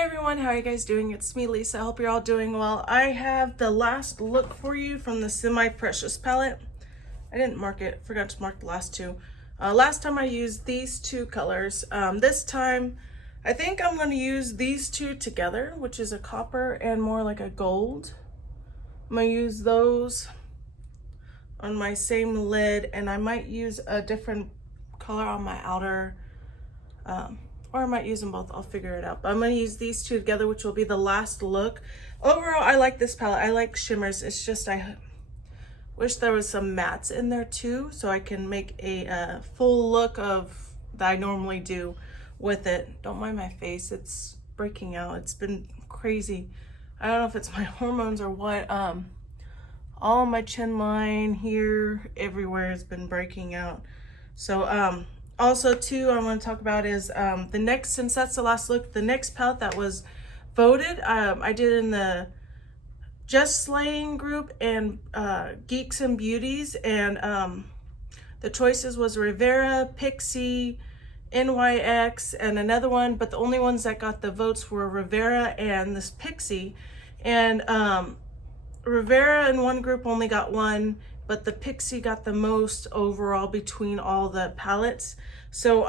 everyone, how are you guys doing? It's me, Lisa. I hope you're all doing well. I have the last look for you from the Semi&Precious palette. I didn't mark it, forgot to mark the last two. Last time I used these two colors. This time I think I'm going to use these two together, which is a copper and more like a gold. I'm going to use those on my same lid, and I might use a different color on my outer, or I might use them both. I'll figure it out. But I'm going to use these two together, which will be the last look. Overall, I like this palette. I like shimmers. It's just I wish there was some mattes in there too, so I can make a full look of that I normally do with it. Don't mind my face. It's breaking out. It's been crazy. I don't know if it's my hormones or what. All my chin line here, everywhere has been breaking out. So also too, I want to talk about is the next, since that's the last look, the next palette that was voted, I did in the Just Slaying group and Geeks and Beauties, and the choices was Rivera, Pixie, NYX, and another one, but the only ones that got the votes were Rivera and this Pixie. And Rivera in one group only got one, but the Pixie got the most overall between all the palettes. So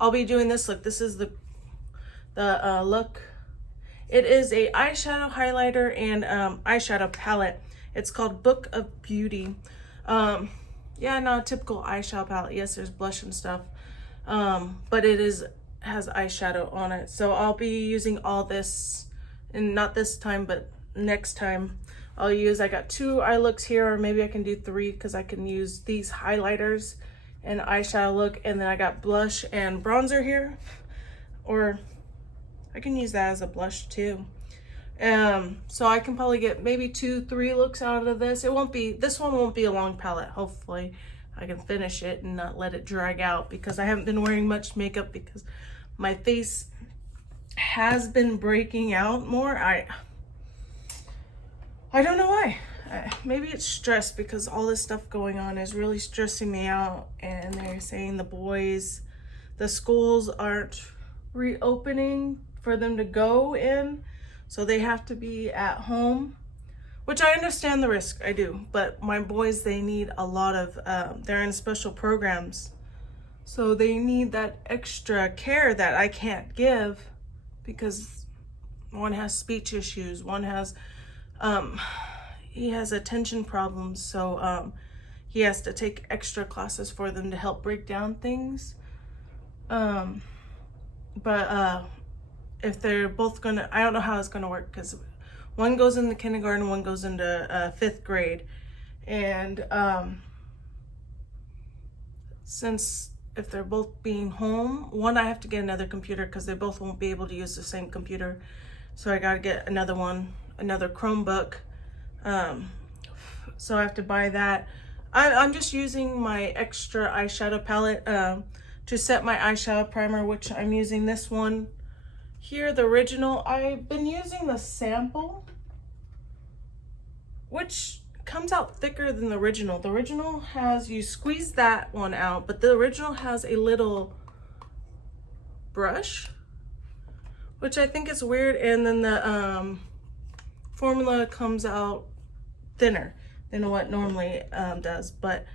I'll be doing this look. This is the look. It is a eyeshadow highlighter and eyeshadow palette. It's called Book of Beauty. Yeah, not a typical eyeshadow palette. Yes, there's blush and stuff, but it has eyeshadow on it. So I'll be using all this, and not this time, but next time I'll use, I got two eye looks here, or maybe I can do three because I can use these highlighters and eyeshadow look, and then I got blush and bronzer here, or I can use that as a blush too. So I can probably get maybe 2-3 looks out of this. This one won't be a long palette. Hopefully I can finish it and not let it drag out, because I haven't been wearing much makeup because my face has been breaking out more. I don't know why. Maybe it's stress, because all this stuff going on is really stressing me out, and they're saying the schools aren't reopening for them to go in, so they have to be at home, which I understand the risk, I do, but my boys, they need a lot of, they're in special programs, so they need that extra care that I can't give, because one has speech issues, one has, he has attention problems, so he has to take extra classes for them to help break down things. But if they're both gonna, I don't know how it's gonna work, because one goes into kindergarten, one goes into 5th grade, and since if they're both being home, one, I have to get another computer because they both won't be able to use the same computer, so I gotta get another one, another Chromebook. So I have to buy that. I'm just using my extra eyeshadow palette to set my eyeshadow primer, which I'm using this one here, the original. I've been using the sample, which comes out thicker than the original. The original has, you squeeze that one out, but the original has a little brush, which I think is weird, and then the formula comes out thinner than what normally does, but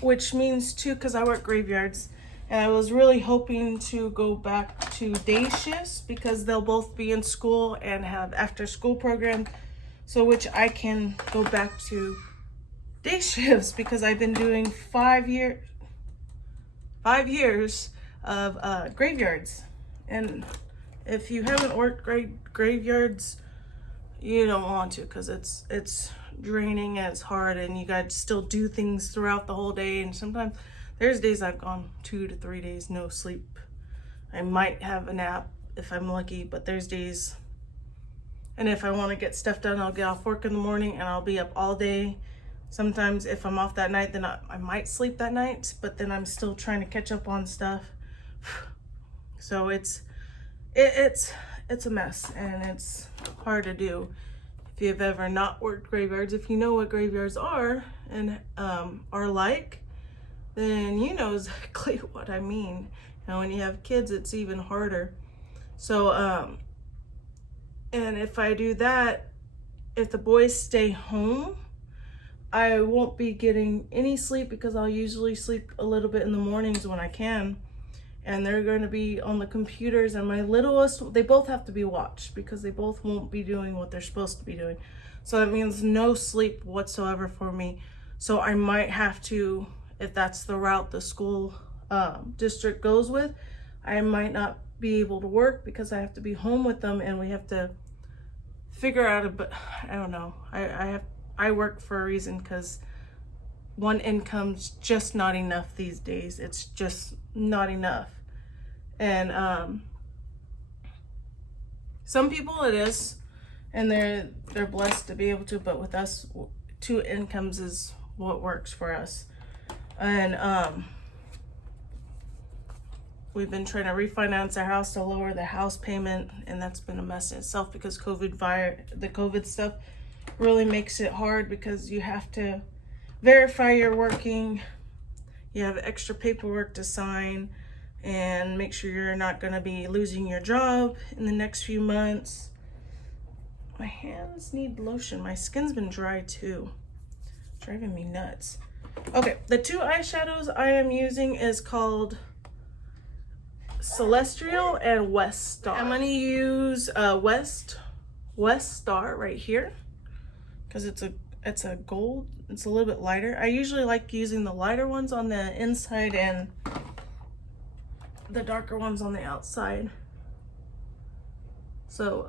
which means too, because I work graveyards, and I was really hoping to go back to day shifts because they'll both be in school and have after school program, so which I can go back to day shifts, because I've been doing 5 years of graveyards, and if you haven't worked graveyards, you don't want to, because it's draining and it's hard, and you got to still do things throughout the whole day. And sometimes there's days I've gone 2 to 3 days no sleep. I might have a nap if I'm lucky, but there's days, and if I want to get stuff done, I'll get off work in the morning and I'll be up all day. Sometimes if I'm off that night, then I might sleep that night, but then I'm still trying to catch up on stuff. So it's a mess, and it's hard to do. If you've ever not worked graveyards, if you know what graveyards are and are like, then you know exactly what I mean. And when you have kids, it's even harder. So, and if I do that, if the boys stay home, I won't be getting any sleep because I'll usually sleep a little bit in the mornings when I can. And they're going to be on the computers, and my littlest, they both have to be watched because they both won't be doing what they're supposed to be doing. So that means no sleep whatsoever for me. So I might have to, if that's the route the school district goes with, I might not be able to work because I have to be home with them, and we have to figure out I don't know. I work for a reason, because one income's just not enough these days. It's just not enough. And some people it is, and they're blessed to be able to, but with us, 2 incomes is what works for us. And we've been trying to refinance our house to lower the house payment, and that's been a mess in itself because the COVID stuff really makes it hard, because you have to verify you're working, you have extra paperwork to sign, and make sure you're not going to be losing your job in the next few months. My hands need lotion. My skin's been dry too. Driving me nuts. Okay, the 2 eyeshadows I am using is called Celestial and West Star. I'm going to use West Star right here, because it's a gold. It's a little bit lighter. I usually like using the lighter ones on the inside and the darker ones on the outside. So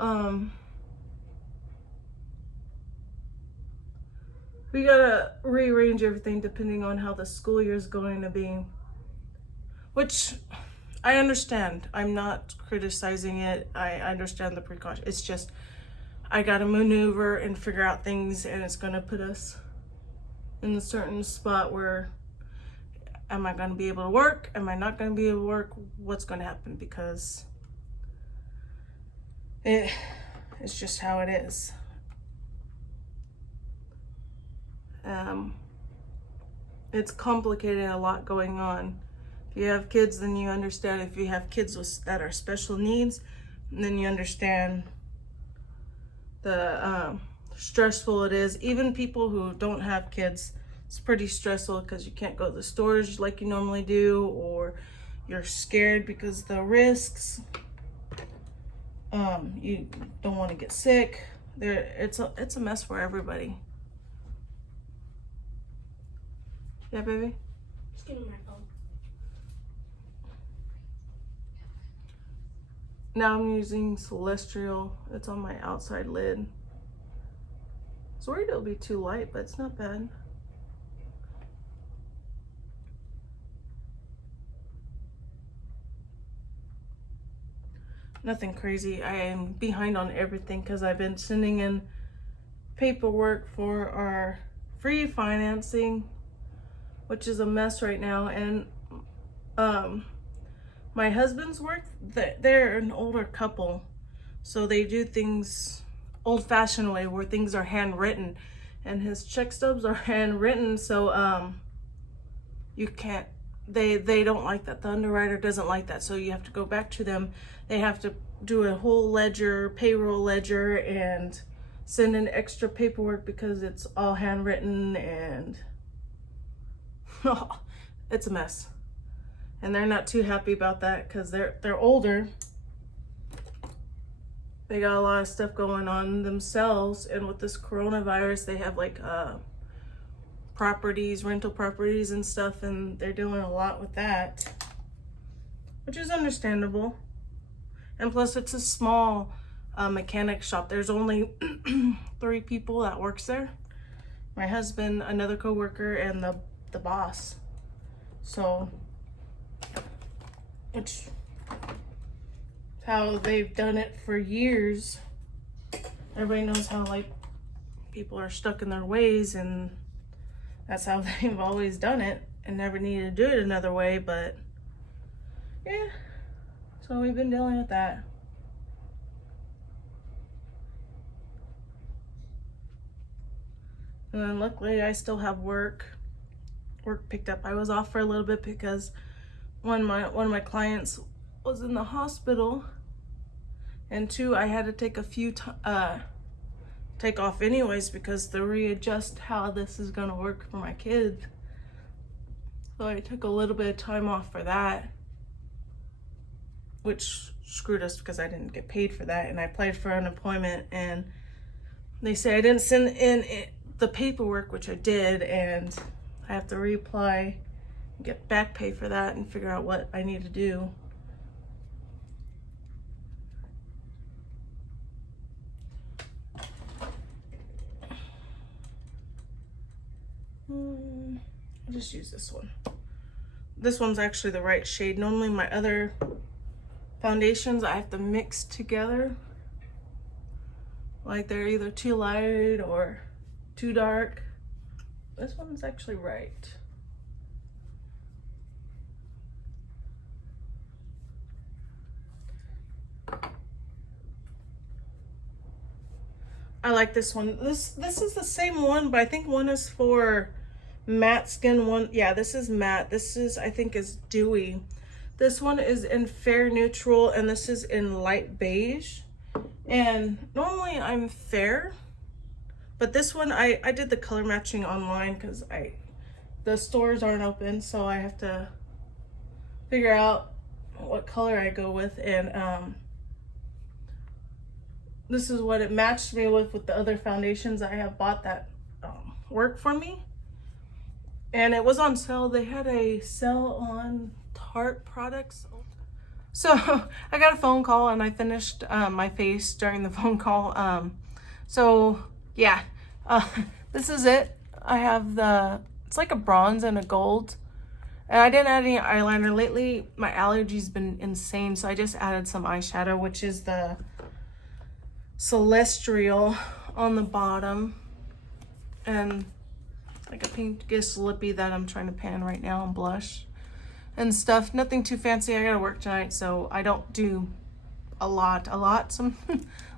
we gotta rearrange everything depending on how the school year is going to be, which I understand. I'm not criticizing it. I understand the precaution. It's just I gotta maneuver and figure out things, and it's gonna put us in a certain spot where, am I gonna be able to work? Am I not gonna be able to work? What's gonna happen? Because it's just how it is. It's complicated, a lot going on. If you have kids, then you understand. If you have kids that are special needs, then you understand the stressful it is. Even people who don't have kids, it's pretty stressful because you can't go to the stores like you normally do, or you're scared because the risks. You don't want to get sick. It's a mess for everybody. Yeah, baby? Just give me my phone. Now I'm using Celestial. It's on my outside lid. I was worried it'll be too light, but it's not bad. Nothing crazy. I am behind on everything because I've been sending in paperwork for our free financing, which is a mess right now. And my husband's work, they're an older couple, so they do things old-fashioned way where things are handwritten, and his check stubs are handwritten. So you can't, they don't like that. The underwriter doesn't like that, so you have to go back to them. They have to do a whole ledger, payroll ledger, and send in extra paperwork because it's all handwritten, and it's a mess. And they're not too happy about that because they're older. They got a lot of stuff going on themselves, and with this coronavirus, they have like properties, rental properties and stuff, and they're doing a lot with that, which is understandable. And plus, it's a small mechanic shop. There's only 3 people that works there. My husband, another coworker, and the boss. So, which how they've done it for years. Everybody knows how like people are stuck in their ways, and that's how they've always done it and never needed to do it another way. But yeah, so we've been dealing with that. And then luckily I still have work, work picked up. I was off for a little bit because one of my clients was in the hospital, and 2, I had to take take off anyways because to readjust how this is gonna work for my kids. So I took a little bit of time off for that, which screwed us because I didn't get paid for that, and I applied for unemployment and they say I didn't send in the paperwork, which I did, and I have to reapply, get back pay for that, and figure out what I need to do. I'll just use this one. This one's actually the right shade. Normally my other foundations I have to mix together. Like they're either too light or too dark. This one's actually right. I like this one. This is the same one, but I think one is for matte skin. One, yeah, this is matte. This is, I think, is dewy. This one is in fair neutral, and this is in light beige. And normally I'm fair, but this one I did the color matching online because the stores aren't open, so I have to figure out what color I go with, and this is what it matched me with the other foundations I have bought that work for me. And it was on sale. They had a sale on Tarte products. So I got a phone call and I finished my face during the phone call. So yeah, this is it. I have it's like a bronze and a gold. And I didn't add any eyeliner. Lately, my allergies been insane, so I just added some eyeshadow, which is the Celestial on the bottom, and like a pinkish lippy that I'm trying to pan right now, and blush and stuff. Nothing too fancy. I gotta work tonight, so I don't do a lot. Some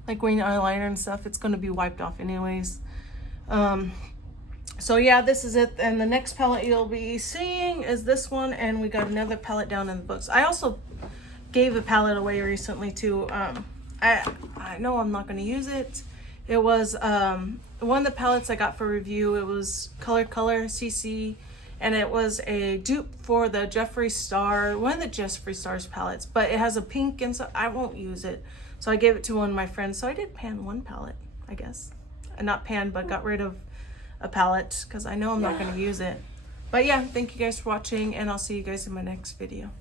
like wing eyeliner and stuff, it's gonna be wiped off anyways. So yeah, this is it. And the next palette you'll be seeing is this one, and we got another palette down in the books. I also gave a palette away recently too. I know I'm not going to use it. It was one of the palettes I got for review. It was Color CC, and it was a dupe for the Jeffree Star, one of the Jeffree Star's palettes, but it has a pink, and so I won't use it. So I gave it to one of my friends. So I did pan one palette, I guess. Not pan, but got rid of a palette because I know I'm not going to use it. But yeah, thank you guys for watching, and I'll see you guys in my next video.